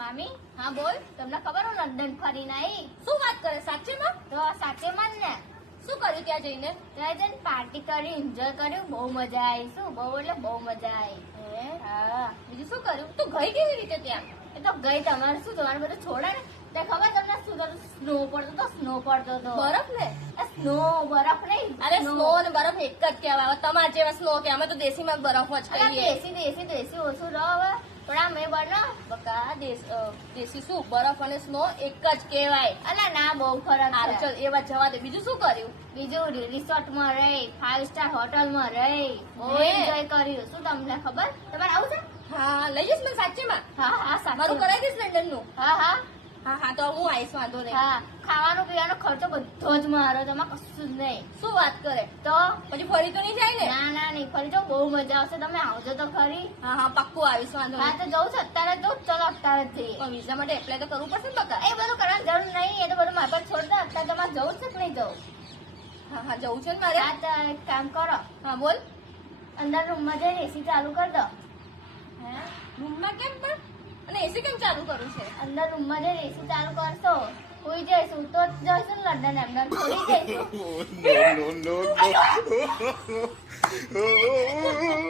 મામી હા બોલ. તમને ખબર હું લંડન ફરીને આવી? શું વાત કરે સાચેમાં? તો સાચેમાં જ ને. શું કર્યું ત્યાં જઈને? ત્યાં જઈને પાર્ટી કરી, એન્જોય કર્યું, બહુ મજા આવી. શું બહુ એટલે બહુ મજા આવી. હે? હા બીજું શું કર્યું? તું ગઈ કેવી રીતે ત્યાં? એ તો ગઈ. તમારે શું જોવાનું બધું છોડે ને. તે ખબર તમને શું થતું? સ્નો પડતો તો, સ્નો પડતો તો. બરફ ને? સ્નો બરફ નહીં. અરે સ્નો અને બરફ એક જ કહેવાય. તમારા જેવા સ્નો કે અમે તો દેશીમાં બરફ જ કહીએ. દેશી ઓછું રહો હવે. પણ આ મેં બનો બકા દેશી શું બરફ અને સ્નો એક જ કહેવાય. અલા ના બહુ ફરક હાલ છે. ચલ એ વાત જવા દે. બીજું શું કર્યું? બીજું રિસોર્ટમાં રહી, 5 સ્ટાર હોટલમાં રહી, બહુ હે? એન્જોય કર્યું. શું તમને ખબર? તમારે આવું છે? હા લઈ જઈશ મને સાચેમાં. હા હા મારું સાચું. કરાવી દઈશ લંડન નું. હા હા હા હા તો હું આવીશ વાંધો નહીં. હા. ખાવાનો પીવાનો ખર્ચો બધો જ મારો, તમારે કશું જ નહીં. શું વાત કરે? તો પછી ફરી તો નહીં જાય ને? ના ના નહીં ફરી જો, બહુ મજા આવશે. તમે આવજો તો ખરી. હા હા પાક્કું આવીશ વાંધો હા નહીં. તો જવું છે અત્યારે તો ચલો અત્યારે જ જઈએ. પણ વિઝા માટે એપ્લાય તો કરવું પડશે ને બકા? એ બધું કરવાની જરૂર નહીં. એ તો બધું મારા પર છોડ દો. અત્યારે તમારે જવું છે કે નહીં જવું? હા હા જવું છે ને મારે. હા તો એક કામ કરો, હા બોલ. અંદર રૂમમાં જઈને એસી ચાલુ કરી દો. હે? રૂમમાં કેમ પણ? અને એસી કેમ ચાલુ કરું છે? અંદર રૂમમાં જઈને એસી ચાલુ કરશો, સુઈ જઈશું તો જ જઈશું ને લંડન. એમને છોડી જઈશું. no, no, no, no.